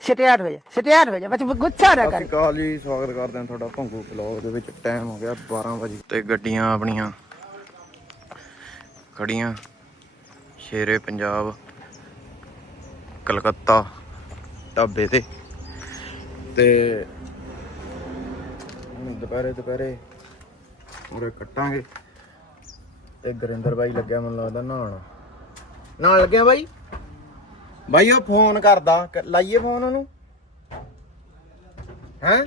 ਸਟਿਆਰ ਹੋ ਜਾ ਸਟਿਆਰ ਹੋ ਜਾ ਬਸ ਗੁੱਸਾ ਨਾ ਕਰ। ਜੀ ਸਵਾਗਤ ਕਰਦੇ ਹਾਂ ਤੁਹਾਡਾ ਭੰਗੂ ਬਲੌਗ ਦੇ ਵਿੱਚ। ਟਾਈਮ ਹੋ ਗਿਆ 12 ਵਜੇ। ਤੇ ਗੱਡੀਆਂ ਆਪਣੀਆਂ ਖੜੀਆਂ ਸ਼ੇਰੇ ਪੰਜਾਬ ਕਲਕੱਤਾ ਢਾਬੇ ਤੇ। ਤੇ ਦੁਪਹਿਰੇ ਦੁਪਹਿਰੇ ਉਰੇ ਕੱਟਾਂਗੇ। ਤੇ ਗੁਰਿੰਦਰ ਬਾਈ ਲੱਗਿਆ ਮੈਨੂੰ ਲੱਗਦਾ ਨਹਾਉਣ। ਨਹਾਉਣ ਲੱਗਿਆ ਬਾਈ? ਬਾਈ, ਉਹ ਫੋਨ ਕਰਦਾ ਲਾਈਏ ਫੋਨ ਉਹਨੂੰ। ਹੈਂ?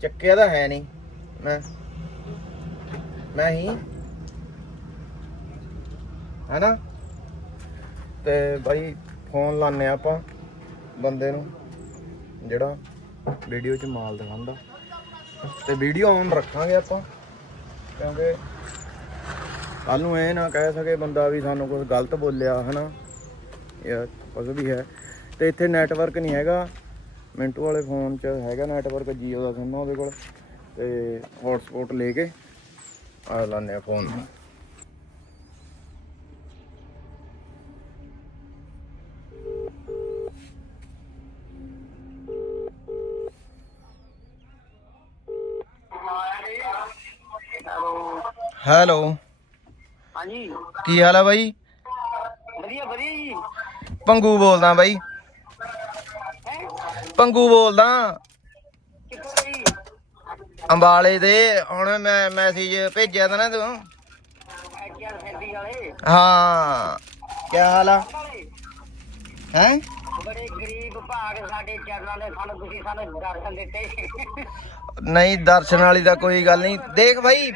ਚੱਕਿਆ ਤਾਂ ਹੈ ਨਹੀਂ। ਮੈਂ ਮੈਂ ਹੀ। ਹੈਨਾ? ਤੇ ਬਾਈ, ਫੋਨ ਲਾਣੇ ਆਪਾਂ ਬੰਦੇ ਨੂੰ, ਜਿਹੜਾ ਵੀਡੀਓ 'ਚ ਮਾਲ ਦਿਖਾਉਂਦਾ। ਤੇ ਵੀਡੀਓ ਔਨ ਰੱਖਾਂਗੇ ਆਪਾਂ, ਕਿਉਂਕਿ ਕੱਲ ਨੂੰ ਇਹ ਨਾ ਕਹਿ ਸਕੇ ਬੰਦਾ ਵੀ ਸਾਨੂੰ ਕੁਝ ਗਲਤ ਬੋਲਿਆ, ਹਨਾ? ਕੁਝ ਵੀ ਹੈ। ਤੇ ਇੱਥੇ ਨੈਟਵਰਕ ਨਹੀਂ ਹੈਗਾ। ਮਿੰਟੂ ਵਾਲੇ ਫੋਨ 'ਚ ਹੈਗਾ ਨੈਟਵਰਕ ਜੀਓ ਦਾ ਸਿਮ ਉਹਦੇ ਕੋਲ। ਤੇ ਹੌਟਸਪੌਟ ਲੈ ਕੇ ਆ ਲਾਣੇ ਆ ਫੋਨ ਹੈਲੋ ਹਾਂਜੀ। ਕੀ ਹਾਲ ਆ ਬਾਈ? ਪੰਗੂ ਬੋਲਦਾ ਬਾਈ। ਪੰਗੂ ਬੋਲਦਾ। ਅੰਬਾਲੇ ਦੇ ਹੁਣ ਮੈਂ ਮੈਸੇਜ ਭੇਜਿਆ ਤਾਂ ਨਾ ਤੂੰ। ਹਾਂ ਕੀ ਹਾਲ ਆ? ਹੈ? ਬੜੇ ਗਰੀਬ ਭਾਗ ਸਾਡੇ ਚਰਨਾਂ ਦੇ ਸਾਨੂੰ ਤੁਸੀਂ ਸਾਨੂੰ ਦਰਸ਼ਨ ਦਿੱਤੇ। ਨਹੀਂ ਦਰਸ਼ਨ ਵਾਲੀ ਦਾ ਕੋਈ ਗੱਲ ਨਹੀਂ। ਦੇਖ ਬਾਈ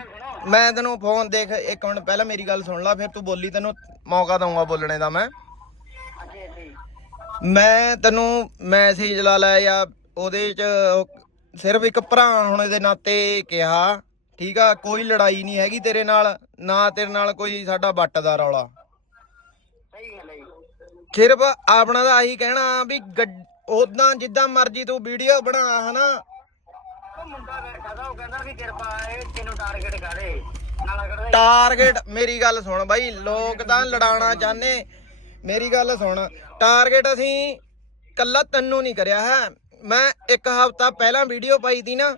ਮੈਂ ਤੈਨੂੰ ਫੋਨ ਦੇਖ ਇੱਕ ਮਿੰਟ ਪਹਿਲਾਂ ਮੇਰੀ ਗੱਲ ਸੁਣ ਲੈ ਫਿਰ ਤੂੰ ਬੋਲੀ ਤੈਨੂੰ ਮੌਕਾ ਦਊਂਗਾ ਬੋਲਣੇ ਦਾ ਮੈਂ। ਮੈਂ ਤੈਨੂੰ ਮੈਸੇਜ ਲਾ ਲਿਆ ਜਾਂ ਉਹਦੇ ਚ ਸਿਰਫ ਇੱਕ ਭਰਾ ਹੋਣੇ ਦੇ ਨਾਤੇ ਕਿਹਾ ਠੀਕ ਆ ਕੋਈ ਲੜਾਈ ਨਹੀਂ ਹੈਗੀ ਤੇਰੇ ਨਾਲ ਨਾ ਤੇਰੇ ਨਾਲ ਕੋਈ ਸਾਡਾ ਵੱਟ ਦਾ ਰੌਲਾ। ਸਹੀ ਗੱਲ ਹੈ ਸਿਰਫ ਆਪਣਾ ਤਾਂ ਆਹੀ ਕਹਿਣਾ ਵੀ ਉਦਾਂ ਜਿੱਦਾਂ ਮਰਜ਼ੀ ਤੂੰ ਵੀਡੀਓ ਬਣਾ ਹਨਾ? ਉਹ ਮੁੰਡਾ ਬੈਠਾ ਦਾ ਉਹ ਕਹਿੰਦਾ ਵੀ ਕਿਰਪਾ ਹੈ ਤੈਨੂੰ ਟਾਰਗੇਟ ਕਰੇ ਟਾਰਗੇਟ ਮੇਰੀ ਗੱਲ ਸੁਣ ਬਾਈ ਲੋਕ ਤਾਂ ਲੜਾਉਣਾ ਚਾਹਨੇ ਮੇਰੀ ਗੱਲ ਸੁਣ ਟਾਰਗੇਟ ਅਸੀਂ ਕੱਲਾ ਤੈਨੂੰ ਨਹੀਂ ਕਰਿਆ ਹੈ। ਮੈਂ ਇੱਕ ਹਫ਼ਤਾ ਪਹਿਲਾਂ ਵੀਡੀਓ ਪਾਈ ਤੀ ਨਾ।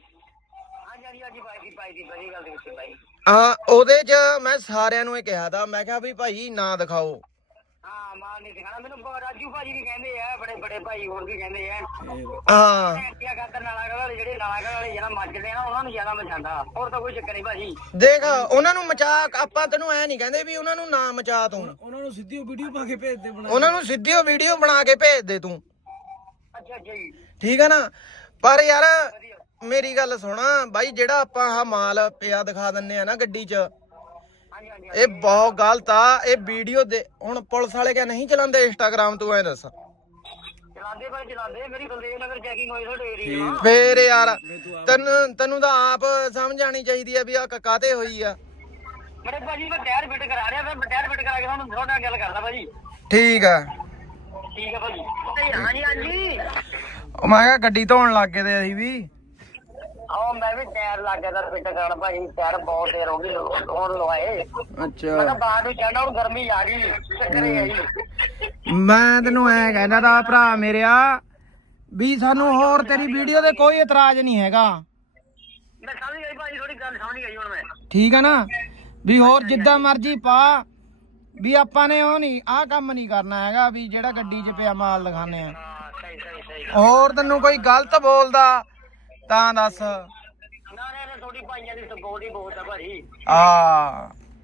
ਹਾਂਜੀ ਉਹਦੇ 'ਚ ਮੈਂ ਸਾਰਿਆਂ ਨੂੰ ਇਹ ਕਿਹਾ ਤਾ, ਮੈਂ ਕਿਹਾ ਵੀ ਭਾਈ ਨਾ ਦਿਖਾਓ। ਹਾਂ ਮਾਂ ਨਹੀਂ ਦਿਖਾਣਾ ਮੈਨੂੰ ਬ- ਰਾਜੂ ਭਾਜੀ ਵੀ ਕਹਿੰਦੇ ਆ ਬੜੇ ਬੜੇ ਭਾਈ ਹੋਰ ਵੀ ਕਹਿੰਦੇ ਆ। ਹਾਂ। ਐਂਟੀਆ ਖਾਤਰ ਨਾਲਾਗੜ ਵਾਲੇ ਜਿਹੜੇ ਨਾਲਾਗੜ ਵਾਲੇ ਜਿਹੜਾ ਮੱਚਦੇ ਆ ਨਾ ਉਹਨਾਂ ਨੂੰ ਜ਼ਿਆਦਾ ਮਚਾਉਂਦਾ ਹੋਰ ਤਾਂ ਕੋਈ ਚੱਕਰ ਨਹੀਂ ਭਾਜੀ। ਦੇਖ ਉਹਨਾਂ ਨੂੰ ਮਚਾ ਆਪਾਂ ਤੈਨੂੰ ਐ ਨਹੀਂ ਕਹਿੰਦੇ ਵੀ ਉਹਨਾਂ ਨੂੰ ਨਾ ਮਚਾ ਤੂੰ। ਉਹਨਾਂ ਨੂੰ ਸਿੱਧੀ ਵੀਡੀਓ ਪਾ ਕੇ ਭੇਜ ਦੇ ਬਣਾ ਉਹਨਾਂ ਨੂੰ ਸਿੱਧੀ ਉਹ ਵੀਡੀਓ ਬਣਾ ਕੇ ਭੇਜ ਦੇ ਤੂੰ। ਅੱਛਾ ਅੱਛਾ ਜੀ। ਠੀਕ ਹੈ ਨਾ? ਪਰ ਯਾਰ ਮੇਰੀ ਗੱਲ ਸੁਣ ਬਾਈ ਜਿਹੜਾ ਆਪਾਂ ਆਹ ਮਾਲ ਪਿਆ ਦਿਖਾ ਦਿੰਨੇ ਆ ਨਾ ਗੱਡੀ 'ਚ ਇਹ ਬਹੁਤ ਗਲਤ ਆ ਇਹ ਵੀਡੀਓ ਦੇ ਹੁਣ ਪੁਲਿਸ ਵਾਲੇ ਕਿਆ ਨਹੀਂ ਚਲਾਉਂਦੇ ਇੰਸਟਾਗ੍ਰਾਮ ਤੂੰ ਐ ਦੱਸ। ਚਲਾਉਂਦੇ ਭਾਈ ਚਲਾਉਂਦੇ। ਮੇਰੀ ਬਲਦੇਵ ਨਗਰ ਚੈਕਿੰਗ ਹੋਈ ਤੁਹਾਡੇ ਏਰੀਆ ਫੇਰ ਯਾਰ ਤੈਨੂੰ ਤੈਨੂੰ ਤਾਂ ਆਪ ਸਮਝ ਆਣੀ ਚਾਹੀਦੀ ਆ ਵੀ ਆ ਕਾਤੇ ਹੋਈ ਆ। ਮੇਰੇ ਭਾਜੀ ਮੈਂ ਟਾਇਰ ਫਿੱਟ ਕਰਾ ਰਿਹਾ ਮੈਂ ਟਾਇਰ ਫਿੱਟ ਕਰਾ ਕੇ ਤੁਹਾਨੂੰ ਤੁਹਾਡੇ ਨਾਲ ਗੱਲ ਕਰਦਾ ਭਾਜੀ। ਠੀਕ ਆ। ਠੀਕ ਹੈ ਭਾਜੀ ਹਾਂਜੀ ਹਾਂਜੀ। ਉਹ ਮੈਂ ਕਿਹਾ ਗੱਡੀ ਧੋਣ ਲੱਗ ਗਏ ਤੇ ਅਸੀਂ ਵੀ। ਆਹ ਮੈਂ ਵੀ ਟਾਇਰ ਲੱਗ ਗਿਆ ਤਾਂ ਫਿੱਟ ਕਰਾਉਣ ਭਾਜੀ ਟਾਇਰ ਬਹੁਤ ਦੇਰ ਹੋ ਗਈ ਹੁਣ ਲਵਾਏ। ਮੈਂ ਅੱਛਾ ਤਾਂ ਬਾਹਰ ਨੂੰ ਚੜਨਾ ਹੁਣ ਗਰਮੀ ਆ ਗਈ ਚੱਕਰ ਜੀ। ਮੈਂ ਤੈਨੂੰ ਐ ਕਹਿੰਦਾ ਦਾ ਭਰਾ ਮੇਰਿਆ ਵੀ ਸਾਨੂੰ ਹੋਰ ਤੇਰੀ ਵੀਡੀਓ ਤੇ ਕੋਈ ਇਤਰਾਜ਼ ਨਹੀਂ ਹੈਗਾ। ਮੈਂ ਸਮਝ ਗਈ ਭਾਜੀ ਥੋੜੀ ਗੱਲ ਸਮਝ ਗਈ ਹੁਣ ਮੈਂ। ਠੀਕ ਆ ਨਾ? ਵੀ ਹੋਰ ਜਿੱਦਾਂ ਮਰਜ਼ੀ ਪਾ ਵੀ ਆਪਾਂ ਨੇ ਉਹ ਨਹੀਂ ਆਹ ਕੰਮ ਨਹੀਂ ਕਰਨਾ ਹੈਗਾ ਵੀ ਜਿਹੜਾ ਗੱਡੀ 'ਚ ਪਿਆ ਮਾਲ ਦਿਖਾਣੇ ਆ। ਹਾਂ ਸਹੀ ਸਹੀ ਸਹੀ ਹੋਰ ਤੈਨੂੰ ਕੋਈ ਗਲਤ ਬੋਲਦਾ ਤਾਂ ਦੱਸ। ਨਾ ਨਾ ਨਾ ਥੋੜੀ ਭਾਈਆਂ ਦੀ ਸਪੋਰਟ ਹੀ ਬਹੁਤ ਆ ਭਾਜੀ। ਆ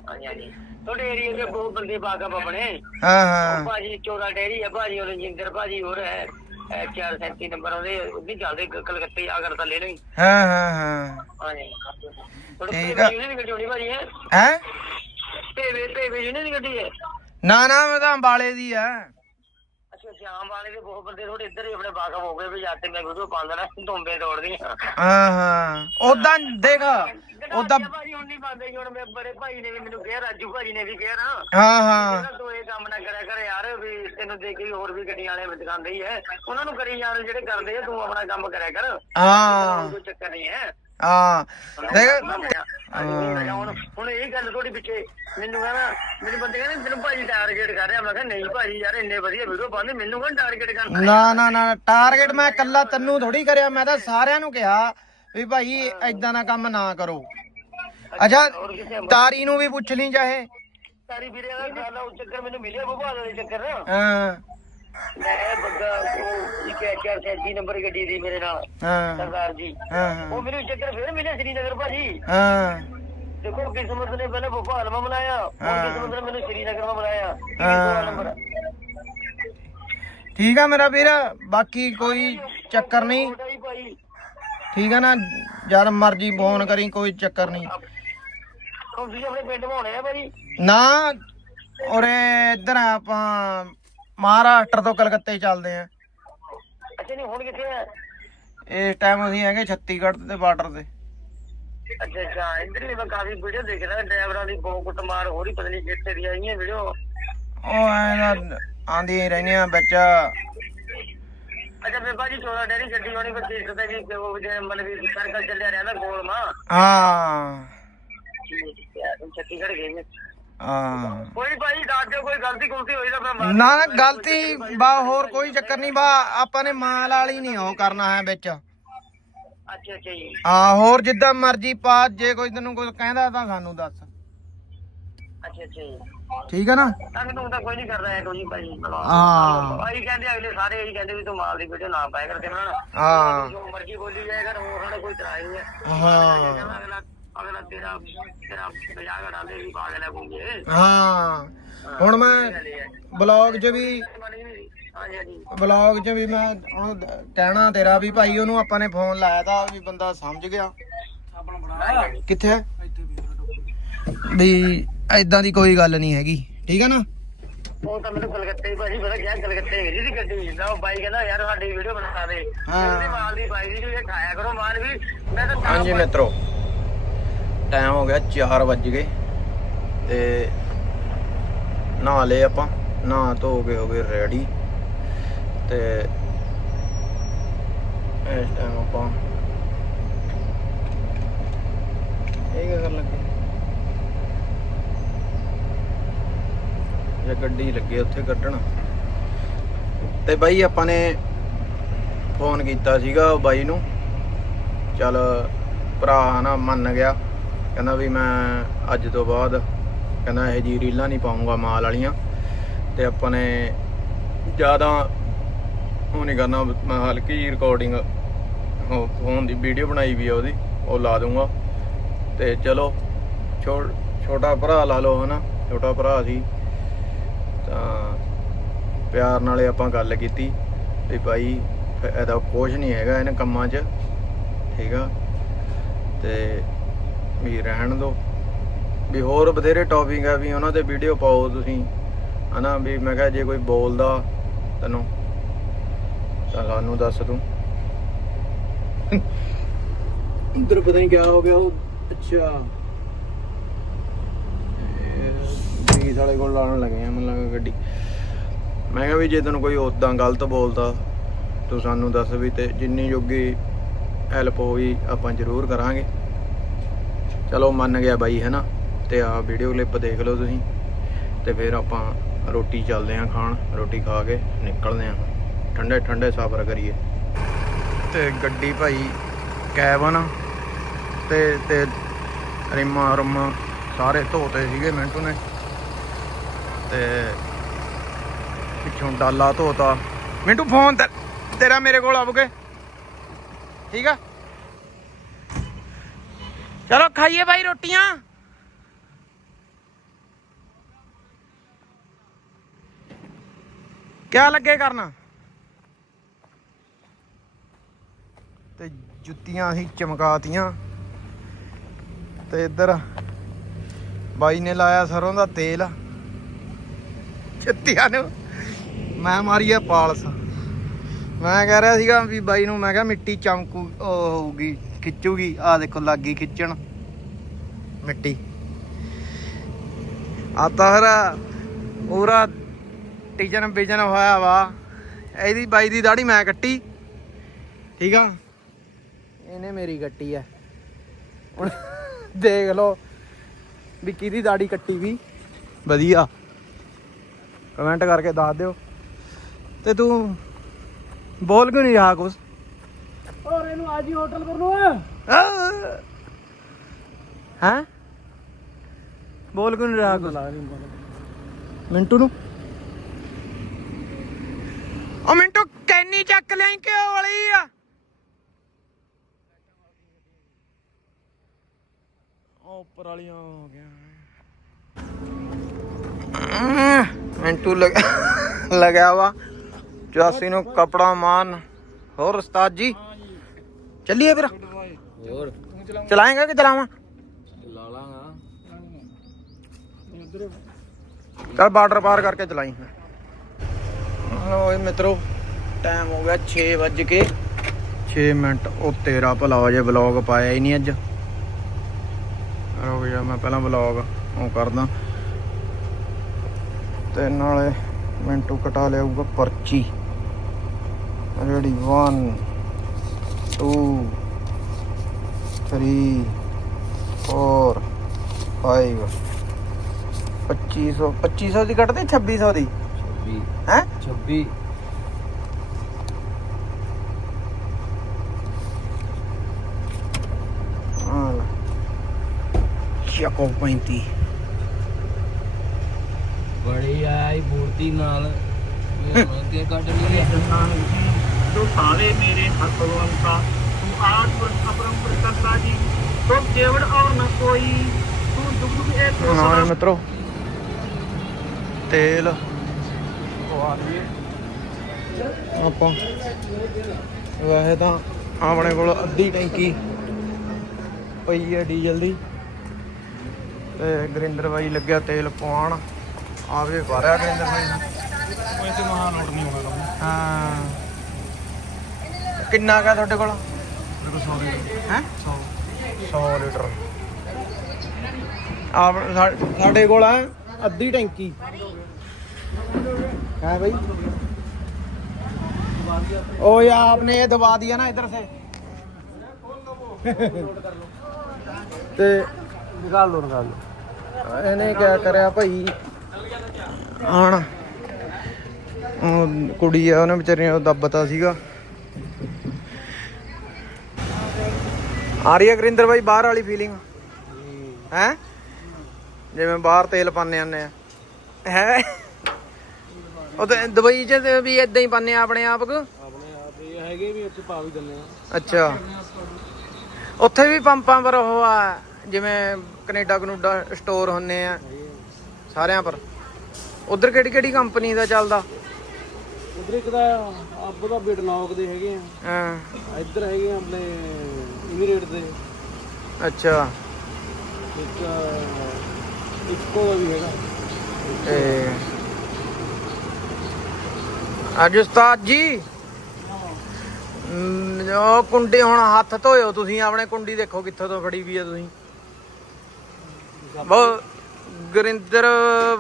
ਹਾਂਜੀ ਹਾਂਜੀ। ਤੁਹਾਡੇ ਏਰੀਆ ਦੇ ਬਹੁਤ ਬੰਦੇ ਬਾਗਾ ਆਪਣੇ ਹਾਂ ਹਾਂ। ਭਾਜੀ ਚੋਰਾ ਡੇਰੀ ਹੈ ਭਾਜੀ ਉਹ ਰਜਿੰਦਰ ਭਾਜੀ ਹੋਰ ਹੈ ਇਹ 437 ਨੰਬਰ ਉਹਦੇ ਚੱਲਦੇ ਕ- ਕਲਕੱਤੇ ਆ ਕਰਤਾ ਲੈ ਲਈ ਹਾਂ ਹਾਂ ਹਾਂ। ਹਾਂਜੀ। ਥੋੜੇ ਠੀਕ ਆ। ਪੇਵੇ ਯੂਨੀ ਦੀ ਗੱਡੀ ਹੋਣੀ ਭਾਜੀ ਹੈ? ਹੈ? ਪੇਵੇ ਪੇਵੇ ਯੂਨੀ ਦੀ ਗੱਡੀ ਹੈ ਨਾ ਨਾ ਮੈਂ ਤਾਂ ਅੰਬਾਲੇ ਦੀ ਆ। ਸ਼ਾਮ ਵਾਲੇ ਦੇ ਬਹੁਤ ਬੰਦੇ ਥੋੜੇ ਇੱਧਰ ਹੀ ਆਪਣੇ ਬਾਗਾ ਹੋ ਗਏ ਵੀ ਯਾਰ ਤੇ ਮੈਂ ਵੀਡੀਓ ਪਾਉਂਦਾ ਨਾ ਧੁੰਬੇ ਦੌੜਦੀਆਂ ਹਾਂ। ਹਾਂ ਉਦਾਂ ਦੇਖ। ਉਦਾਂ ਭਾਜੀ ਹੁਣ ਨਹੀਂ ਪਾਉਂਦੇ ਜੀ, ਹੁਣ ਮੇਰੇ ਬੜੇ ਭਾਈ ਨੇ ਵੀ ਮੈਨੂੰ ਕਿਹਾ ਰਾਜੂ ਭਾਜੀ ਨੇ ਵੀ ਕਿਹਾ ਨਾ। ਹਾਂ ਹਾਂ। ਕਹਿੰਦਾ ਤੂੰ ਇਹ ਕੰਮ ਨਾ ਕਰਿਆ ਕਰ ਯਾਰ ਵੀ ਤੈਨੂੰ ਦੇਖ ਕੇ ਹੋਰ ਵੀ ਗੱਡੀਆਂ ਵਾਲੇ ਦੁਕਾਨਦੇ ਹੀ ਐ ਉਹਨਾਂ ਨੂੰ ਕਰੀ ਯਾਰ ਜਿਹੜੇ ਕਰਦੇ ਆ ਤੂੰ ਆਪਣਾ ਕੰਮ ਕਰਿਆ ਕਰ। ਹਾਂ। ਕੋਈ ਚੱਕਰ ਨਹੀਂ ਹੈ। ਹਾਂ। ਦੇਖ ਹੁਣ ਹੁਣ ਇਹ ਗੱਲ ਥੋੜੀ ਪਿੱਛੇ ਮੈਨੂੰ ਕਹਿੰਦਾ ਮੈਨੂੰ ਬੰਦੇ ਕਹਿੰਦੇ ਤੈਨੂੰ ਭਾਜੀ ਟਾਰਗੇਟ ਕਰ ਰਿਹਾ। ਮੈਂ ਕਿਹਾ ਨਹੀਂ ਭਾਜੀ ਯਾਰ ਇੰਨੇ ਵਧੀਆ ਵੀਡੀਓ ਪਾਉਂਦੇ ਮੈਨੂੰ ਕਹਿੰਦਾ ਟਾਰਗੇਟ ਕਰਨਾ ਨਾ ਨਾ ਨਾ ਟਾਰਗੇਟ ਮੈਂ ਇਕੱਲਾ ਤੈਨੂੰ ਥੋੜੀ ਕਰਿਆ ਮੈਂ ਤਾਂ ਸਾਰਿਆਂ ਨੂੰ ਕਿਹਾ ਵੀ ਭਾਈ ਐਦਾਂ ਦਾ ਕੰਮ ਨਾ ਕਰੋ। ਅੱਛਾ ਤਾਰੀ ਨੂੰ ਵੀ ਪੁੱਛ ਲਈ ਚਾਹੇ। ਸਾਰੀ ਵੀਰੇ ਦਾ ਗੱਲ ਆ, ਉਹ ਚੱਕਰ ਮੈਨੂੰ ਮਿਲਿਆ ਬੁਭਾ ਦੇ ਚੱਕਰ। ਹਾਂ। ਮੈਂ ਬੱਗਾ ਉਹ ਇੱਕ ਚਾਰ ਸੈਂਤੀ ਨੰਬਰ ਗੱਡੀ ਦੀ ਮੇਰੇ ਨਾਲ ਹਾਂ ਸਰਦਾਰ ਜੀ ਹਾਂ ਉਹ ਮੈਨੂੰ ਚੱਕਰ ਫਿਰ ਮਿਲਿਆ ਸ੍ਰੀਨਗਰ ਭਾਜੀ ਹਾਂ ਦੇਖੋ ਕਿਸਮਤ ਨੇ ਪਹਿਲਾਂ ਭੋਪਾਲ ਮਾ ਬੁਲਾਇਆ ਹਾਂ। ਹੁਣ ਕਿਸਮਤ ਨੇ ਮੈਨੂੰ ਸ੍ਰੀਨਗਰ ਮਾ ਬੁਲਾਇਆ ਹਾਂ। ਨੰਬਰ ਠੀਕ ਆ ਮੇਰਾ ਵੀਰ ਬਾਕੀ ਕੋਈ ਚੱਕਰ ਨਹੀਂ ਛੋਟਾ ਹੀ ਭਾਈ ਠੀਕ ਆ ਨਾ ਜਦ ਮਰਜ਼ੀ ਫੋਨ ਕਰੀ ਕੋਈ ਚੱਕਰ ਨਹੀਂ ਤੁਸੀਂ ਆਪਣੇ ਪਿੰਡ ਮਾ ਹੋਣੇ ਆ ਭਾਜੀ ਨਾ ਔਰੇ ਇੱਧਰ ਆਪਾਂ ਮਹਾਰਾਸ਼ਟਰ ਤੋਂ ਕਲਕੱਤੇ ਚੱਲਦੇ ਆ। ਅੱਛਾ ਨਹੀਂ ਹੁਣ ਕਿੱਥੇ ਆ? ਇਸ ਟਾਈਮ ਅਸੀਂ ਹੈਗੇ ਛੱਤੀਗੜ੍ਹ ਦੇ ਬਾਰਡਰ ਤੇ। ਅੱਛਾ ਅੱਛਾ ਇੱਧਰ ਵੀ ਮੈਂ ਕਾਫੀ ਵੀਡੀਓ ਦੇਖ ਰਿਹਾ ਡਰਾਈਵਰਾਂ ਦੀ ਬਹੁਤ ਕੁੱਟਮਾਰ ਹੋ ਰਹੀ ਪਤਾ ਨਹੀਂ ਕਿੱਥੇ ਦੀ ਆਈਆਂ ਵੀਡੀਓ ਉਹ ਆਂਦੀ ਰਹਿੰਦੀਆਂ ਵਿੱਚ। ਅੱਛਾ ਫਿਰ ਭਾਜੀ ਚੋਲਾ ਡੈਰੀ ਗੱਡੀ ਹੋਣੀ ਫਿਰ ਦੇਖ ਤੇ ਵੀ ਉਹ ਜਿਹੜੇ ਮਤਲਬ ਵੀ ਸਰਕਲ ਚੱਲਿਆ ਰਿਹਾ ਨਾ ਗੋਲ ਮਾ। ਹਾਂ। ਛੱਤੀਗੜ੍ਹ ਗਏ ਨੇ। ਹਾਂ। ਕੋਈ ਭਾਈ ਦੱਸ ਦਿਓ ਕੋਈ ਗਲਤੀ ਗੁਲਤੀ ਹੋਈ ਤਾਂ ਮੈਂ ਨਾ ਨਾ ਗਲਤੀ ਬਾ ਹੋਰ ਕੋਈ ਚੱਕਰ ਨਹੀਂ ਬਾ ਆਪਾਂ ਨੇ ਮਾਲ ਵਾਲੀ ਨਹੀਂ ਉਹ ਕਰਨਾ ਹੈ ਵਿੱਚ। ਅੱਛਾ ਅੱਛਾ ਜੀ। ਹਾਂ ਹੋਰ ਜਿੱਦਾਂ ਮਰਜ਼ੀ ਪਾ ਜੇ ਕੋਈ ਤੈਨੂੰ ਕੁਝ ਕਹਿੰਦਾ ਤਾਂ ਸਾਨੂੰ ਦੱਸ। ਅੱਛਾ ਅੱਛਾ ਜੀ। ਠੀਕ ਹੈ ਨਾ? ਤੰਗ ਤਾਂ ਕੋਈ ਨਹੀਂ ਕਰਦਾ ਹੈ ਕੋਈ ਭਾਈ। ਹਾਂ। ਭਾਈ ਕਹਿੰਦੇ ਅਗਲੇ ਸਾਰੇ ਇਹੀ ਕਹਿੰਦੇ ਵੀ ਤੂੰ ਮਾਲ ਦੀ ਵੀਡੀਓ ਨਾ ਪਾਇਆ ਕਰ ਕਿਵੇਂ ਨਾ ਹਾਂ। ਜੋ ਮਰਜ਼ੀ ਬੋਲੀ ਜਾਏਗਾ ਹੋਰ ਸਾਡਾ ਕੋਈ ਤਰਾਈ ਨਹੀਂ ਹੈ। ਹਾਂ। ਅਗਲਾ ਅਗਲਾ ਤੇਰਾ ਤੇਰਾ ਮਜ਼ਾਕ ਉਡਾਉਂਦੇ ਵੀ ਪਾਗਲ ਹੈ ਕੋਈ ਇਹ। ਹਾਂ। ਹੁਣ ਮੈਂ ਬਲੌਗ 'ਚ ਵੀ ਬਲੌਗ 'ਚ ਵੀ ਮੈਂ ਉਹਨੂੰ ਦ- ਕਹਿਣਾ ਤੇਰਾ ਵੀ ਭਾਈ ਉਹਨੂੰ ਆਪਾਂ ਨੇ ਫੋਨ ਲਾਇਆ ਤਾਂ ਵੀ ਬੰਦਾ ਸਮਝ ਗਿਆ। ਕਿੱਥੇ? ਹੈ ਵੀ ਐਦਾਂ ਦੀ ਕੋਈ ਗੱਲ ਨਹੀਂ ਹੈਗੀ। ਠੀਕ ਹੈ ਨਾ? ਉਹ ਤਾਂ ਮੈਨੂੰ ਕਲਕੱਤੇ ਹੀ ਭਾਜੀ ਪਤਾ ਕਿਆ ਕਲਕੱਤੇ ਗਈ ਸੀ ਗੱਡੀ ਨਾ ਉਹ ਬਾਈ ਕਹਿੰਦਾ ਯਾਰ ਸਾਡੀ ਵੀਡੀਓ ਬਣਾ ਦੇ। ਹਾਂ। ਉਹਦੀ ਮਾਲ ਦੀ ਬਾਈ ਦੀ ਵੀ ਖਾਇਆ ਕਰੋ ਮਾਲ ਵੀ ਮੈਂ ਤਾਂ ਤਾਂ ਹਾਂਜੀ ਮਿੱਤਰੋ। ਟਾਈਮ ਹੋ ਗਿਆ 4 ਵੱਜ ਗਏ ਤੇ ਨਹਾ ਲਏ ਆਪਾਂ, ਨਹਾ ਧੋ ਕੇ ਹੋ ਗਏ ਰੈਡੀ ਤੇ ਇਸ ਟਾਈਮ ਆਪਾਂ ਇਹ ਕੀ ਕਰਨ ਲੱਗੇ? ਇਹ ਗੱਡੀ ਲੱਗੇ ਉੱਥੇ ਕੱਢਣ। ਤੇ ਬਾਈ ਆਪਾਂ ਨੇ ਫੋਨ ਕੀਤਾ ਸੀਗਾ ਬਾਈ ਨੂੰ, ਚੱਲ ਭਰਾ ਹਨਾ ਮੰਨ ਗਿਆ। ਕਹਿੰਦਾ ਵੀ ਮੈਂ ਅੱਜ ਤੋਂ ਬਾਅਦ ਕਹਿੰਦਾ ਇਹ ਜੀ ਰੀਲਾਂ ਨਹੀਂ ਪਾਉਂਗਾ ਮਾਲ ਵਾਲੀਆਂ। ਤੇ ਆਪਾਂ ਨੇ ਜ਼ਿਆਦਾ ਉਹ ਨਹੀਂ ਕਰਨਾ, ਮੈਂ ਹਲਕੀ ਜੀ ਰਿਕਾਰਡਿੰਗ ਉਹ ਫੋਨ ਦੀ ਵੀਡੀਓ ਬਣਾਈ ਵੀ ਆ ਉਹਦੀ, ਉਹ ਲਾ ਦੂੰਗਾ ਤੇ ਚਲੋ, ਛੋ- ਛੋਟਾ ਭਰਾ ਲਾ ਲਓ ਹਨਾ, ਛੋਟਾ ਭਰਾ ਸੀ। ਤਾਂ ਪਿਆਰ ਨਾਲੇ ਆਪਾਂ ਗੱਲ ਕੀਤੀ ਵੀ ਭਾਈ, ਇਹਦਾ ਕੁਝ ਨਹੀਂ ਹੈਗਾ ਇਹਨਾਂ ਕੰਮਾਂ 'ਚ, ਠੀਕ ਆ। ਤੇ ਵੀ ਰਹਿਣ ਦਿਓ ਵੀ ਹੋਰ ਬਥੇਰੇ ਟੌਪਿਕ ਆ ਵੀ ਉਹਨਾਂ ਤੇ ਵੀਡੀਓ ਪਾਓ ਤੁਸੀਂ। ਹਨਾ, ਵੀ ਮੈਂ ਕਿਹਾ ਜੇ ਕੋਈ ਬੋਲਦਾ ਤੈਨੂੰ, ਤਾਂ ਸਾਨੂੰ ਦੱਸ ਤੂੰ। ਇੱਧਰ ਪਤਾ ਨਹੀਂ ਕਿਆ ਹੋ ਗਿਆ, ਉਹ ਅੱਛਾ। ਵੀ ਸਾਲੇ ਕੋਲ ਲਾਉਣ ਲੱਗੇ ਆ, ਮੈਨੂੰ ਗੱਡੀ। ਮੈਂ ਕਿਹਾ ਵੀ ਜੇ ਤੈਨੂੰ ਕੋਈ ਉਦਾਂ ਗਲਤ ਬੋਲਦਾ, ਤੂੰ ਸਾਨੂੰ ਦੱਸ ਵੀ ਤੇ ਜਿੰਨੀ ਜੋਗੀ ਹੈਲਪ ਹੋਈ ਆਪਾਂ ਜ਼ਰੂਰ ਕਰਾਂਗੇ। ਚਲੋ ਮੰਨ ਗਿਆ ਬਾਈ ਹੈ ਨਾ ਤੇ ਆ ਵੀਡੀਓ ਕਲਿੱਪ ਦੇਖ ਲਓ ਤੁਸੀਂ। ਤੇ ਫਿਰ ਆਪਾਂ ਰੋਟੀ ਚੱਲਦੇ ਆਂ ਖਾਣ, ਰੋਟੀ ਖਾ ਕੇ ਨਿਕਲਦੇ ਆਂ। ਠੰਡੇ ਠੰਡੇ ਸਫ਼ਰ ਕਰੀਏ। ਤੇ ਗੱਡੀ ਭਾਈ ਕੈਬਨ ਤੇ ਤੇ ਰਿਮਾ ਰਮਾ ਸਾਰੇ ਧੋਤੇ ਸੀਗੇ ਮਿੰਟੂ ਨੇ। ਤੇ ਪਿੱਛੋਂ ਡਾਲਾ ਧੋਤਾ। ਮਿੰਟੂ, ਫੋਨ ਤੇਰਾ ਮੇਰੇ ਕੋਲ ਆਵਗੇ ਠੀਕ ਆ? ਚਲੋ ਖਾਈਏ ਭਾਈ ਰੋਟੀਆਂ। ਕਿਆ ਲੱਗੇ ਕਰਨਾ? ਤੇ ਜੁੱਤੀਆਂ ਅਸੀਂ ਚਮਕਾਤੀਆਂ। ਤੇ ਇੱਧਰ ਬਾਈ ਨੇ ਲਾਇਆ ਸਰੋਂ ਦਾ ਤੇਲ। ਜੁੱਤੀਆਂ ਨੂੰ ਮੈਂ ਮਾਰੀ ਆ ਪਾਲਸ। ਮੈਂ ਕਹਿ ਰਿਹਾ ਸੀਗਾ ਵੀ ਬਾਈ ਨੂੰ, ਮੈਂ ਕਿਹਾ ਮਿੱਟੀ ਚਮਕੂ ਹੋਊਗੀ। ਖਿੱਚੂਗੀ। ਆ ਦੇਖੋ, ਲੱਗੀ ਖਿੱਚਣ। ਮਿੱਟੀ। ਆ ਤਾਂ ਪੂਰਾ ਟੀਚਨ ਵਿਜਨ ਹੋਇਆ ਵਾ। ਇਹਦੀ ਬਾਈ ਦੀ ਦਾੜੀ ਮੈਂ ਕੱਟੀ। ਠੀਕ ਆ? ਇਹਨੇ ਮੇਰੀ ਕੱਟੀ ਆ। ਹੁਣ ਦੇਖ ਲਓ ਵੀ ਕਿਹਦੀ ਦਾੜੀ ਕੱਟੀ ਵੀ। ਵਧੀਆ। ਕਮੈਂਟ ਕਰਕੇ ਦੱਸ ਦਿਓ। ਤੇ ਤੂੰ ਬੋਲ ਕਿਉਂ ਨਹੀਂ ਰਿਹਾ ਕੁਛ? ਔਰ ਇਹਨੂੰ ਹੀ ਹੋਟਲ ਪਰ ਨੂੰ ਹੈ। ਬੋਲ ਕਿਉਂ ਨਹੀਂ ਰਿਹਾ ਮਿੰਟੂ ਨੂੰ। ਉਹ ਮਿੰਟੂ ਕੈਨੀ ਚੱਕ ਲਈ ਕਿਉਂ ਵਾਲੀ ਆ? ਉਹ ਉੱਪਰ ਵਾਲੀਆਂ ਹੋ ਗਿਆ ਮਿੰਟੂ ਲਗ ਲਗਿਆ ਵਾ। ਚਾਸੀ ਨੂੰ ਕਪੜਾ ਮਾਨ ਹੋਰ ਉਸਤਾਦ ਜੀ। ਚੱਲੀਏ ਫਿਰ। ਹੋਰ? ਚਲਾਏਗਾ ਕਿ ਚਲਾਵਾਂ? ਲਾ ਲਾਂਗਾ। ਚੱਲ ਬਾਰਡਰ ਪਾਰ ਕਰਕੇ ਚਲਾਈ। ਲੋ ਮਿੱਤਰੋ ਟਾਈਮ ਹੋ ਗਿਆ 6 ਵੱਜ ਕੇ 6 ਮਿੰਟ। ਉਹ ਤੇਰਾ ਭਲਾ ਹੋ ਜੇ ਵਲੌਗ ਪਾਇਆ ਹੀ ਨਹੀਂ ਅੱਜ। ਰੁਕ ਜਾ ਮੈਂ ਪਹਿਲਾਂ ਵਲੌਗ ਉਹ ਕਰਦਾ। ਤੇ ਨਾਲੇ ਮਿੰਟੂ ਕਟਾ ਲਿਆਊਗਾ ਪਰਚੀ। ਰੈਡੀ 1 2 3 4 5 2500 2500 ਦੀ ਕੱਟਦੇ 2600 ਦੀ? 26 ਹੈ? 26 ਹਾਂ ਚੱਕੋ 35 ਬੜੀ ਆਈ ਮੂਰਤੀ ਨਾਲ। ਤੇ ਕੱਢ ਲਈ जो सावे मेरे भगवंता तू आद अपरम करता जी तुम केवल और न कोई तू दुख दुख एक को ਹਾਂ सदा ਮਿੱਤਰੋ ਤੇਲ ਆਪਾਂ ਵੈਸੇ ਤਾਂ ਆਪਣੇ ਕੋਲ ਅੱਧੀ ਟੈਂਕੀ ਪਈ ਹੈ ਡੀਜ਼ਲ ਦੀ ਤੇ ਗਰਿੰਦਰ ਬਾਈ ਲੱਗਿਆ ਤੇਲ ਪਵਾਉਣ ਆਵੇ ਭਰਿਆ ਗਰਿੰਦਰ ਬਾਈ ਨੇ ਕੋਈ ਤੇ ਮਹਾ ਲੋਡ ਨਹੀਂ ਹੋਣਾ ਕੰਮ ਹਾਂ ਕਿੰਨਾ ਕਾ ਤੁਹਾਡੇ ਕੋਲ ਦੇਖੋ ਸੌਰੀ ਹੈ 100 ਲੀਟਰ ਆਪ ਸਾ- ਸਾਡੇ ਕੋਲ ਆ ਅੱਧੀ ਟੈਂਕੀ ਹੈ ਭਾਈ ओ या आपने ये दबा दिया ना इधर से ਤੇ ਨਿਕਾਲ ਲੋ ਨਿਕਾਲ ਲੋ ਇਹਨੇ ਕਿਆ ਕਰਿਆ ਭਾਈ ਆਣ ਉਹ ਕੁੜੀ ਆ ਉਹਨੇ ਵਿਚਾਰੀ ਨੇ ਉਹ ਦੱਬਤਾ ਸੀਗਾ ਆ ਰਹੀ ਹੈ ਗਰਿੰਦਰ ਬਾਈ ਬਾਹਰ ਵਾਲੀ ਫੀਲਿੰਗ ਹੈ। ਜਿਵੇਂ ਬਾਹਰ ਤੇਲ ਪਾਣੇ ਆਨੇ ਆ। ਹੈ? ਉਹ ਤੇ ਦੁਬਈ ਚ ਵੀ ਇਦਾਂ ਹੀ ਪਾਣੇ ਆਪਣੇ ਆਪ ਕੋ? ਆਪਣੇ ਆਪ ਇਹ ਹੈਗੇ ਵੀ ਉੱਥੇ ਪਾ ਵੀ ਦਿੰਦੇ ਆ। ਅੱਛਾ। ਉੱਥੇ ਵੀ ਪੰਪਾਂ ਪਰ ਉਹ ਆ ਜਿਵੇਂ ਕੈਨੇਡਾ ਕਨੂਡਾ ਸਟੋਰ ਹੁੰਨੇ ਆ। ਸਾਰਿਆਂ ਪਰ। ਉਧਰ ਕਿਹੜੀ ਕਿਹੜੀ ਕੰਪਨੀ ਦਾ ਚੱਲਦਾ? ਉਧਰ ਇੱਕ ਦਾ ਅੱਬ ਦਾ ਬਿਡ ਨੌਕ ਦੇ ਹੈਗੇ ਆ। ਹਾਂ। ਇੱਧਰ ਹੈਗੇ ਆ ਆਪਣੇ ਇਮੀਰੇਟ ਦੇ। ਅੱਛਾ। ਇੱਕ ਇਫਕੋ ਦਾ ਵੀ ਹੈਗਾ। ਤੇ ਅੱਜ ਉਸਤਾਦ ਜੀ। ਉਹ ਕੁੰਡੀ ਹੁਣ ਹੱਥ ਧੋਇਓ ਤੁਸੀਂ ਆਪਣੇ ਕੁੰਡੀ ਦੇਖੋ ਕਿੱਥੋਂ ਤੋਂ ਫੜੀ ਵੀ ਆ ਤੁਸੀਂ। ਬਹੁਤ ਗੁਰਿੰਦਰ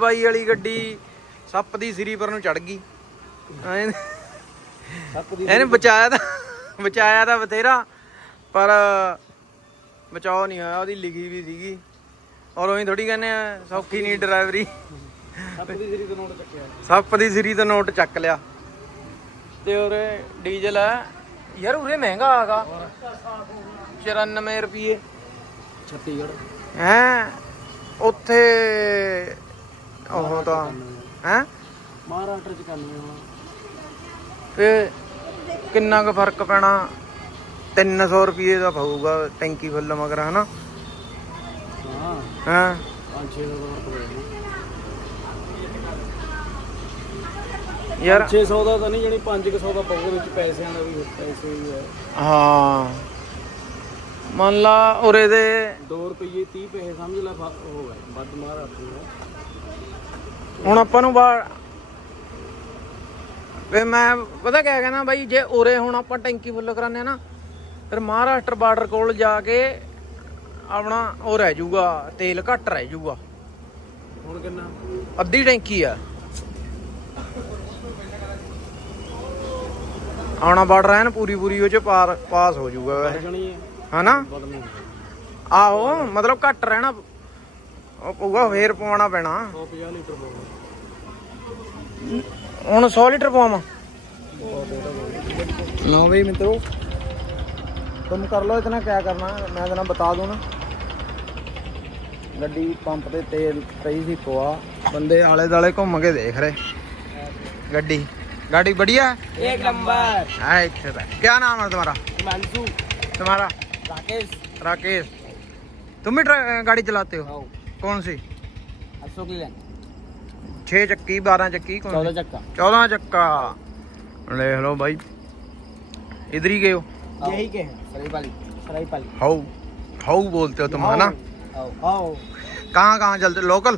ਬਾਈ ਵਾਲੀ ਗੱਡੀ ਸੱਪ ਦੀ ਸਿਰੀ ਪਰ ਨੂੰ ਚੜ ਗਈ। ਐਨ- ਸੱਪ ਦੀ ਇਹਨੇ ਬਚਾਇਆ ਤਾਂ ਬਚਾਇਆ ਤਾਂ ਬਥੇਰਾ। ਪਰ ਬਚਾਓ ਨਹੀਂ ਹੋਇਆ ਉਹਦੀ ਲਿਖੀ ਵੀ ਸੀਗੀ। ਔਰ ਉਹੀ ਥੋੜੀ ਕਹਿੰਦੇ ਆ ਸੌਖੀ ਨਹੀਂ ਡਰਾਈਵਰੀ। ਸੱਪ ਦੀ ਸਿਰੀ ਤੋਂ ਨੋਟ ਚੱਕਿਆ। ਸੱਪ ਦੀ ਸਿਰੀ ਤੋਂ ਨੋਟ ਚੱਕ ਲਿਆ। ਤੇ ਉਰੇ ਡੀਜ਼ਲ ਹੈ ਯਾਰ ਉਰੇ ਮਹਿੰਗਾ ਆਗਾ। 94 ਰੁਪਏ ਛੱਤੀਗੜ੍ਹ ਹੈ? ਉੱਥੇ ਉਹ ਤਾਂ ਹੈ? ਮਹਾਰਾਸ਼ਟਰ ਚ ਕਰਨੀ ਹੁਣ ਤੇ ਕਿੰਨਾ ਕੁ ਫ਼ਰਕ ਪੈਣਾ? 300 ਰੁਪਏ ਦਾ ਪਊਗਾ ਟੈਂਕੀ ਫੁੱਲ ਮਗਰ ਹਨਾ? ਹਾਂ। ਹਾਂ? 5-6 ਦਾ ਫ਼ਰਕ ਪਏਗਾ ਯਾਰ 600 ਦਾ ਤਾਂ ਨਹੀਂ ਜਣੀ 500 ਦਾ ਪਊਗਾ ਵਿੱਚ ਪੈਸਿਆਂ ਦਾ ਵੀ ਪੈਸੇ ਵੀ ਹੈ। ਹਾਂ। ਮੰਨ ਲਾ ਉਰੇ ਦੇ 2 ਰੁਪਏ 30 ਪੈਸੇ ਸਮਝ ਲੈ ਹੈ ਵੱਧ ਮਹਾਰਾਸ਼ਟਰ ਦਾ ਹੁਣ ਆਪਾਂ ਨੂੰ ਬਾ ਵੇ ਮੈਂ ਪਤਾ ਕਿਆ ਕਹਿੰਦਾ ਬਾਈ ਜੇ ਉਰੇ ਹੁਣ ਆਪਾਂ ਟੈਂਕੀ ਫੁੱਲ ਕਰਾਨੇ ਆ ਨਾ ਫਿਰ ਮਹਾਰਾਸ਼ਟਰ ਬਾਰਡਰ ਕੋਲ ਜਾ ਕੇ ਆਪਣਾ ਉਹ ਰਹਿ ਜਾਊਗਾ ਤੇਲ ਘੱਟ ਰਹਿ ਜਾਊਗਾ। ਹੁਣ ਕਿੰਨਾ? ਅੱਧੀ ਟੈਂਕੀ ਆ। ਆਉਣਾ ਬਾਰਡਰ ਐਨ ਪੂਰੀ ਪੂਰੀ ਉਹ ਚ ਪਾਰ ਪਾਸ ਹੋ ਜਾਊਗਾ ਵੈਸੇ। ਹਨਾ? ਆਹੋ ਮਤਲਬ ਘੱਟ ਰਹਿਣਾ ਉਹ ਪਊਗਾ ਫੇਰ ਪਵਾਉਣਾ ਪੈਣਾ। 150 ਲੀਟਰ ਪਵਾਉਣਾ। ਹੁਣ 100 ਲੀਟਰ ਪਵਾਵਾਂ। ਲਓ ਵੀ ਮਿੱਤਰੋ तुम कर लो इतना क्या करना है, मैं इतना बता दूं ना ਗੱਡੀ ਪੰਪ ਤੇ ਤੇਲ ਪਈ ਸੀ ਪਵਾ ਬੰਦੇ ਆਲੇ ਦਾਲੇ ਘੁੰਮ ਕੇ ਦੇਖ ਰਹੇ ਗੱਡੀ गाड़ी बढ़िया है एक नंबर अच्छा था। क्या नाम है तुम्हारा हिमांशु तुम्हारा राकेश राकेश तुम भी ट्र- गाड़ी चलाते हो कौन सी अशोक लेलैंड छह चक्की बारह चक्की कौन सी चक्का चौदह चक्का देख लो भाई इधर ही गए हो यही के हैं सराईपाली सराईपाली हाउ हाउ बोलते हो तुम है ना आओ आओ कहाँ कहाँ चलते लोकल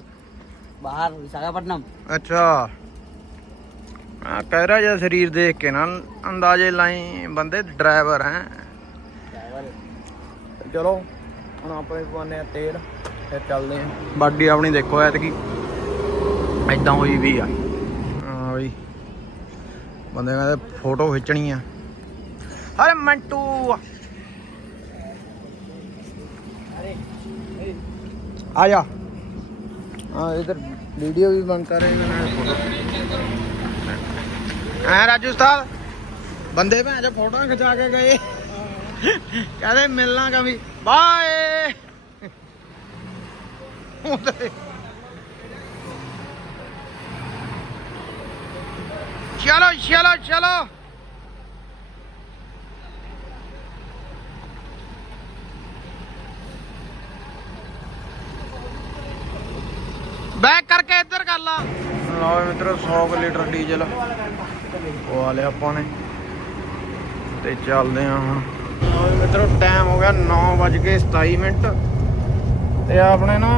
बाहर विशाखापट्टनम अच्छा ਮੈਂ ਕਹਿ ਰਿਹਾ ਜਿਹਾ ਸਰੀਰ ਦੇਖ ਕੇ ਨਾ ਅੰਦਾਜ਼ੇ ਲਾਈ ਬੰਦੇ ਡਰਾਈਵਰ ਹੈ ड्राइवर ਚਲੋ ਹੁਣ ਆਪਾਂ ਪਵਾਨੇ ਆ ਤੇਲ ਫਿਰ ਚੱਲਦੇ ਆ ਬਾਡੀ ਆਪਣੀ ਦੇਖੋ ਐਤਕੀ ਐਦਾਂ ਹੋਈ ਵੀ ਆ ਹਾਂ ਬਈ ਬੰਦੇ ਕਹਿੰਦੇ ਫੋਟੋ ਖਿੱਚਣੀ ਆ ਅਰੇ ਮੰਟੂ ਆ ਜਾ ਹਾਂ ਇਧਰ ਵੀਡੀਓ ਵੀ ਬਣ ਕਰ ਰਹੇ ਨੇ ਨਾਲ ਫੋਟੋ ਐ ਰਾਜੂ ਉਸਤਾਦ ਬੰਦੇ ਭੈਣ ਚ ਫੋਟੋਆਂ ਖਿਚਾ ਕੇ ਗਏ ਕਹਿੰਦੇ ਮਿਲਣਾ ਕਵੀ ਬਾਏ ਚਲੋ ਚਲੋ ਚਲੋ ਬੈਕ ਕਰਕੇ ਇੱਧਰ ਕਰ ਲਾ ਲਓ 100 ਕੁ ਲੀਟਰ ਡੀਜ਼ਲ ਉਹ ਲਿਆ ਆਪਾਂ ਨੇ। ਤੇ ਚੱਲਦੇ ਆ ਹੁਣ। ਮਿੱਤਰੋ ਟਾਈਮ ਹੋ ਗਿਆ 9:27 ਮਿੰਟ। ਤੇ ਆਪਣੇ ਨਾ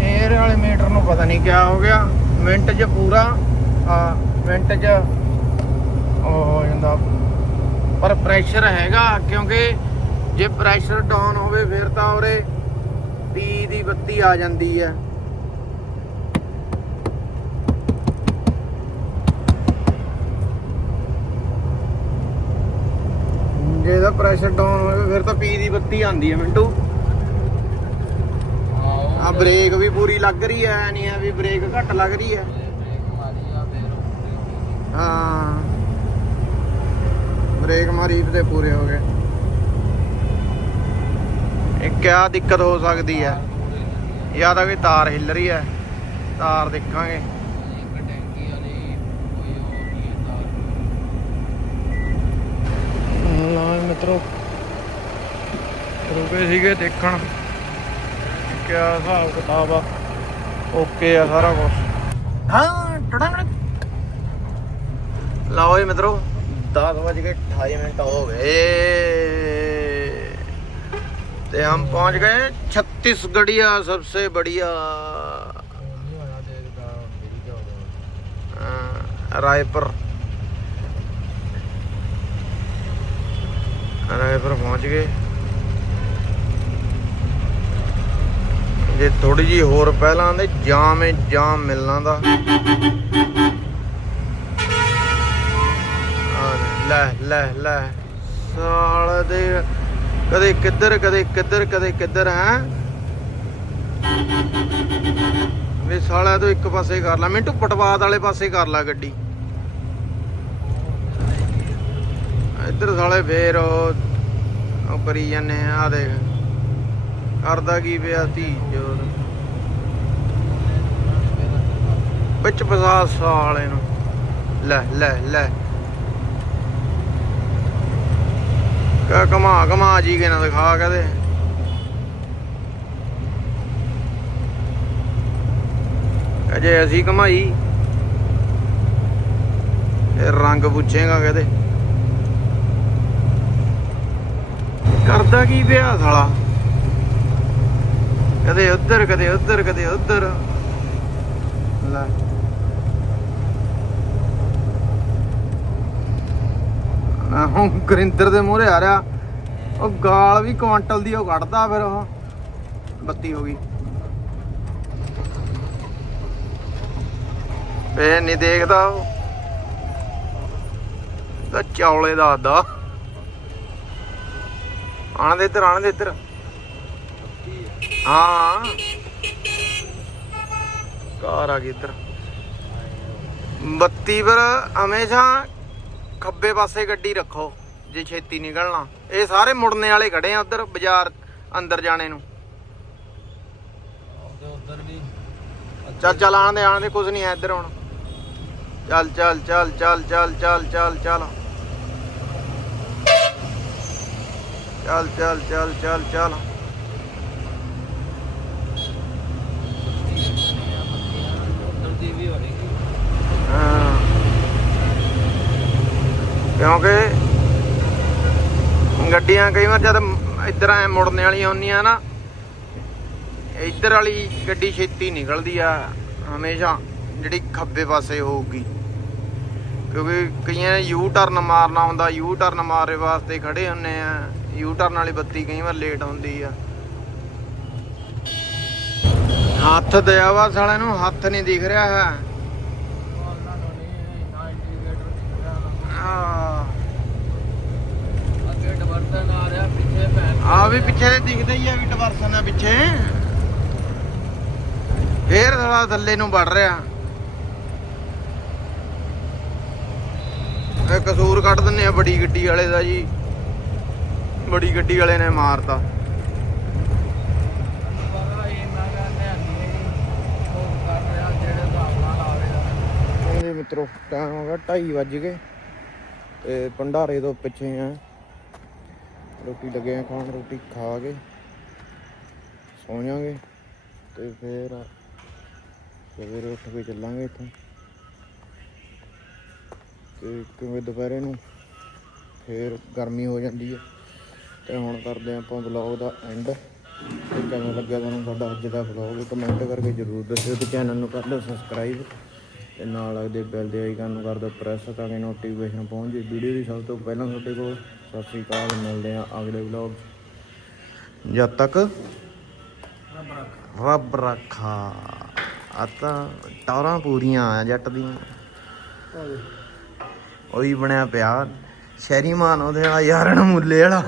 에ਅਰ ਵਾਲੇ ਮੀਟਰ ਨੂੰ ਪਤਾ ਨਹੀਂ ਕਿਆ ਹੋ ਗਿਆ। ਮਿੰਟ 'ਚ ਪੂਰਾ, ਆ ਮਿੰਟ 'ਚ ਉਹ ਹੋ ਜਾਂਦਾ। ਪਰ ਪ੍ਰੈਸ਼ਰ ਹੈਗਾ, ਕਿਉਂਕਿ ਜੇ ਪ੍ਰੈਸ਼ਰ ਡਾਊਨ ਹੋਵੇ ਫਿਰ ਤਾਂ ਉਰੇ ਪੀ ਦੀ ਬੱਤੀ ਆ ਜਾਂਦੀ ਹੈ। ਜੇ ਇਹਦਾ ਪ੍ਰੈਸ਼ਰ ਡਾਊਨ ਹੋਵੇ ਫਿਰ ਤਾਂ ਪੀ ਦੀ ਬੱਤੀ ਆਂਦੀ ਹੈ ਮਿੰਟੂ। ਆ ਬ੍ਰੇਕ ਵੀ ਪੂਰੀ ਲੱਗ ਰਹੀ ਐ ਨਹੀਂ ਆ ਵੀ ਬ੍ਰੇਕ ਘੱਟ ਲੱਗ ਰਹੀ ਐ ਹਾਂ ਬ੍ਰੇਕ ਮਾਰੀ ਤੇ ਪੂਰੇ ਹੋ ਗਏ। ਇਹ ਕਿਆ ਦਿੱਕਤ ਹੋ ਸਕਦੀ ਐ ਜਾਂ ਤਾਂ ਕੋਈ ਤਾਰ ਹਿੱਲ ਰਹੀ ਐ ਤਾਰ ਦੇਖਾਂਗੇ। ਲਓ ਮਿੱਤਰੋ ਰੁਕੇ ਸੀਗੇ ਦੇਖਣ ਕਿਆ ਹਿਸਾਬ ਕਿਤਾਬ ਆ ਓਕੇ ਆ ਸਾਰਾ ਕੁਝ ਹਾਂ ਟੜੰਗ ਲਓ ਜੀ ਮਿੱਤਰੋ 10 ਵਜ ਕੇ 28 ਮਿੰਟ ਹੋ ਗਏ ਤੇ ਹਮ ਪਹੁੰਚ ਗਏ छत्तीसगढ़िया सबसे बढ़िया हाँ, रायपुर ਰਾਏਪੁਰ ਪਹੁੰਚ ਗਏ। ਜੇ ਥੋੜੀ ਜੀ ਹੋਰ ਪਹਿਲਾਂ ਦੇ ਜਾਮ ਏ ਜਾਮ ਮਿਲਣਾ ਦਾ। ਲੈ ਲੈ ਲੈ। ਸਾਲ ਦੇ ਕਦੇ ਕਿੱਧਰ ਕਦੇ ਕਿੱਧਰ ਕਦੇ ਕਿੱਧਰ, ਹੈ? ਵੀ ਸਾਲਿਆ ਤੋਂ ਇੱਕ ਪਾਸੇ ਕਰ ਲੈ। ਮਿੰਟੂ ਪਟਵਾਦ ਵਾਲੇ ਪਾਸੇ ਕਰ ਲਾ ਗੱਡੀ। ਇੱਧਰ ਸਾਲੇ ਫੇਰ ਉਹ ਕਰੀ ਜਾਂਦੇ ਆ, ਆਹ ਦੇਖ। ਕਰਦਾ ਕੀ ਪਿਆ ਧੀ ਜੋ ਵਿੱਚ ਫਸਾ ਸਾਲੇ ਨੂੰ। ਲੈ ਲੈ ਲੈ। ਕਾ ਕਮਾ ਕਮਾ ਜੀ ਕੇ ਨਾ ਦਿਖਾ ਕਦੇ। ਅਜੇ ਅਸੀਂ ਕਮਾਈ। ਇਹ ਰੰਗ ਪੁੱਛੇਗਾ ਕਦੇ। ਕਰਦਾ ਕੀ ਪਿਆ ਸਾਲਾ ਕਦੇ ਉੱਧਰ ਕਦੇ ਉੱਧਰ ਕਦੇ ਉੱਧਰ। ਲੈ। ਆ ਗੁਰਿੰਦਰ ਦੇ ਮੂਹਰੇ ਆ ਰਿਹਾ। ਉਹ ਗਾਲ ਵੀ ਕੁਆਂਟਲ ਦੀ, ਉਹ ਕੱਢਦਾ ਫਿਰ ਉਹ। ਬੱਤੀ ਹੋ ਗਈ। ਫੇਰ ਨਹੀਂ ਦੇਖਦਾ ਉਹ। ਤਾਂ ਚੌਲੇ ਦਾ ਆਦਾ ਆਣ ਦੇ ਇੱਧਰ ਆਣ ਦੇ ਇੱਧਰ। ਹਾਂ। ਕਾਰ ਆ ਗਈ ਇੱਧਰ। ਬੱਤੀ ਪਰ ਹਮੇਸ਼ਾ ਖੱਬੇ ਪਾਸੇ ਗੱਡੀ ਰੱਖੋ ਜੇ ਛੇਤੀ ਨਿਕਲਣਾ। ਇਹ ਸਾਰੇ ਮੁੜਨੇ ਵਾਲੇ ਖੜੇ ਆ ਉਧਰ ਬਾਜ਼ਾਰ ਅੰਦਰ ਜਾਣੇ ਨੂੰ। ਤੇ ਉਧਰ ਵੀ। ਚੱਲ ਚੱਲ ਆਣ ਦੇ ਆਣ ਦੇ ਕੁਝ ਨਹੀਂ ਹੈ ਇੱਧਰ ਹੁਣ। ਚੱਲ ਚੱਲ ਚੱਲ ਚੱਲ ਚੱਲ ਚੱਲ ਚੱਲ ਚੱਲ। ਚੱਲ ਚੱਲ ਚੱਲ ਚੱਲ ਚੱਲ। ਕਿਉਂਕਿ ਗੱਡੀਆਂ ਕਈ ਵਾਰ ਜਦ ਇੱਧਰ ਐ ਮੁੜਨੇ ਵਾਲੀਆਂ ਹੁੰਦੀਆਂ ਨਾ, ਇੱਧਰ ਵਾਲੀ ਗੱਡੀ ਛੇਤੀ ਨਿਕਲਦੀ ਆ, ਹਮੇਸ਼ਾ ਜਿਹੜੀ ਖੱਬੇ ਪਾਸੇ ਹੋਊਗੀ। ਕਿਉਂਕਿ ਕਈਆਂ ਯੂ ਟਰਨ ਮਾਰਨਾ ਹੁੰਦਾ ਯੂ ਟਰਨ ਮਾਰੇ ਵਾਸਤੇ ਖੜੇ ਹੁੰਨੇ ਆ। ਯੂ ਟਰਨ ਵਾਲੀ ਬੱਤੀ ਕਈ ਵਾਰ ਲੇਟ ਹੁੰਦੀ ਆ। ਹੱਥ ਦਿਆ ਵਾ ਸਾਲੇ ਨੂੰ ਹੱਥ ਨਹੀਂ ਦਿਖ ਰਿਹਾ ਹੈ। ਆ ਵੀ ਪਿੱਛੇ ਦਿਖਦਾ ਹੀ ਆ ਵੀ ਟਵਰਸਨ ਆ ਪਿੱਛੇ। ਫੇਰ ਥੋੜਾ ਥੱਲੇ ਨੂੰ ਵੜ ਰਿਹਾ। ਇਹ ਕਸੂਰ ਕੱਢ ਦਿੰਨੇ ਆ ਬੜੀ ਗੱਡੀ ਵਾਲੇ ਦਾ ਜੀ। ਬੜੀ ਗੱਡੀ ਵਾਲੇ ਨੇ ਮਾਰਤਾ। ਪਤਾ ਹੀ ਮਿੱਤਰੋ ਟਾਈਮ ਹੋ ਗਿਆ 2:30 ਵੱਜ ਗਏ ਤੇ ਭੰਡਾਰੇ ਤੋਂ ਪਿੱਛੇ ਆ। ਰੋਟੀ ਲੱਗੇ ਆ ਖਾਣ, ਰੋਟੀ ਖਾ ਕੇ ਸੌ ਜਾਾਂਗੇ ਤੇ ਫੇਰ ਸਵੇਰੇ ਉੱਠ ਕੇ ਚੱਲਾਂਗੇ ਇੱਥੋਂ। ਤੇ ਕਿਵੇਂ ਦੁਪਹਿਰੇ ਨੂੰ ਫੇਰ ਗਰਮੀ ਹੋ ਜਾਂਦੀ ਹੈ ਤੇ ਹੁਣ ਕਰਦੇ ਆਪਾਂ ਵਲੌਗ ਦਾ ਐਂਡ ਤੇ ਕਿਵੇਂ ਲੱਗਿਆ ਤੁਹਾਨੂੰ ਸਾਡਾ ਅੱਜ ਦਾ ਵਲੌਗ ਕਮੈਂਟ ਕਰਕੇ ਜਰੂਰ ਦੱਸਿਓ ਤੇ ਚੈਨਲ ਨੂੰ ਕਰ ਲਓ ਸਬਸਕ੍ਰਾਈਬ ਤੇ ਨਾਲ ਲੱਗਦੇ ਬੈਲ ਦੇ ਆਈਕਨ ਨੂੰ ਕਰ ਦਿਓ ਪ੍ਰੈਸ ਤਾਂ ਕਿ ਨੋਟੀਫਿਕੇਸ਼ਨ ਪਹੁੰਚ ਜੇ ਵੀਡੀਓ ਦੀ ਸਭ ਤੋਂ ਪਹਿਲਾਂ ਤੁਹਾਡੇ ਕੋਲ। ਸਤਿ ਸ੍ਰੀ ਅਕਾਲ ਮਿਲਦੇ ਆ ਅਗਲੇ ਵਲੌਗ ਜਦ ਤੱਕ ਰੱਬ ਰੱਖਾ। ਆ ਤਾਂ ਟੌਰਾਂ ਪੂਰੀਆਂ ਆ ਜੱਟ ਦੀਆਂ। ਉਹੀ ਬਣਿਆ ਪਿਆ। ਸ਼ਹਿਰੀ ਮਾਨ ਉਹਦੇ ਨਾਲ ਯਾਰਨ ਮੁੱਲੇ ਵਾਲਾ।